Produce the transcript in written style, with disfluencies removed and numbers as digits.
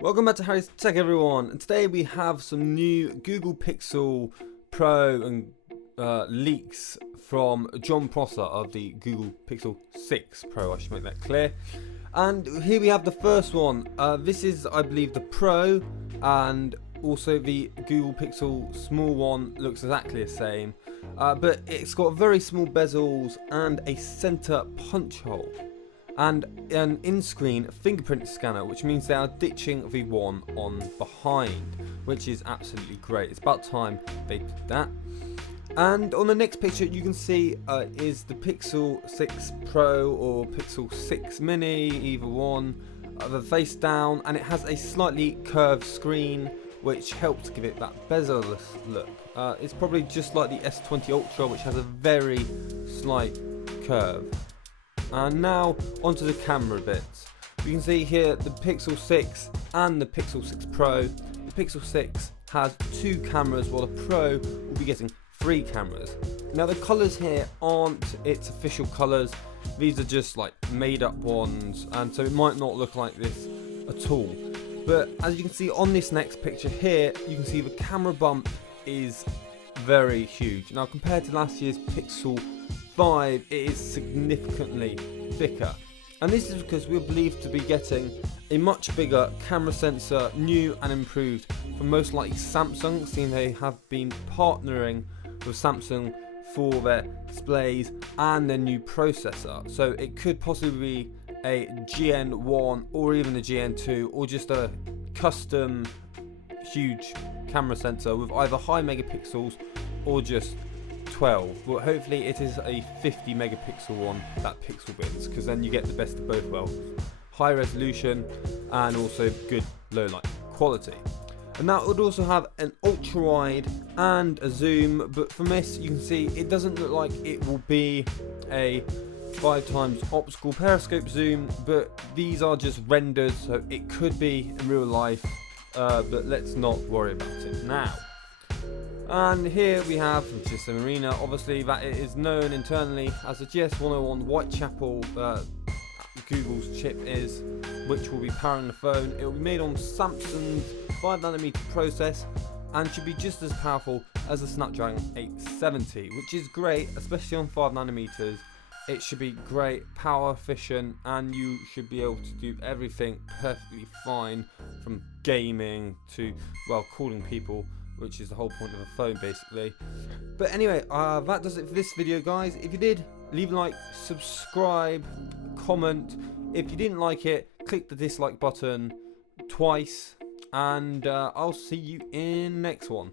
Welcome back to Harry's Tech, everyone. And today we have some new Google Pixel Pro and leaks from Jon Prosser of the Google Pixel 6 Pro. I should make that clear. And here we have the first one. This is, I believe, the Pro, and also the Google Pixel small one looks exactly the same, but it's got very small bezels and a center punch hole, and an in-screen fingerprint scanner, which means they are ditching the one on behind, which is absolutely great. It's about time they did that. And on the next picture you can see is the Pixel 6 Pro or Pixel 6 Mini, either one, the face down, and it has a slightly curved screen which helps give it that bezel-less look. It's probably just like the S20 Ultra, which has a very slight curve. And now onto the camera bits. You can see here the Pixel 6 and the Pixel 6 Pro. The Pixel 6 has 2 cameras, while the Pro will be getting 3 cameras. Now the colours here aren't its official colours. These are just like made up ones, and so it might not look like this at all. But as you can see on this next picture here, you can see the camera bump is very huge. Now compared to last year's Pixel 5, it is significantly thicker, and this is because we're believed to be getting a much bigger camera sensor, new and improved, from most likely Samsung, seeing they have been partnering with Samsung for their displays and their new processor. So it could possibly be a GN1 or even a GN2, or just a custom huge camera sensor with either high megapixels or just 12, but hopefully it is a 50 megapixel one that Pixel builds, because then you get the best of both worlds, high resolution and also good low light quality. And that would also have an ultra wide and a zoom, but from this you can see it doesn't look like it will be a 5x optical periscope zoom, but these are just rendered, so it could be in real life, but let's not worry about it now. And here we have GSM Arena, obviously that it is known internally as the GS101 Whitechapel, Google's chip is, which will be powering the phone. It will be made on Samsung's 5nm process and should be just as powerful as the Snapdragon 870, which is great, especially on 5nm. It should be great, power efficient, and you should be able to do everything perfectly fine, from gaming to, well, calling people, which is the whole point of a phone basically. But anyway, that does it for this video, guys. If you did, leave a like, subscribe, comment. If you didn't like it, click the dislike button twice, and I'll see you in next one.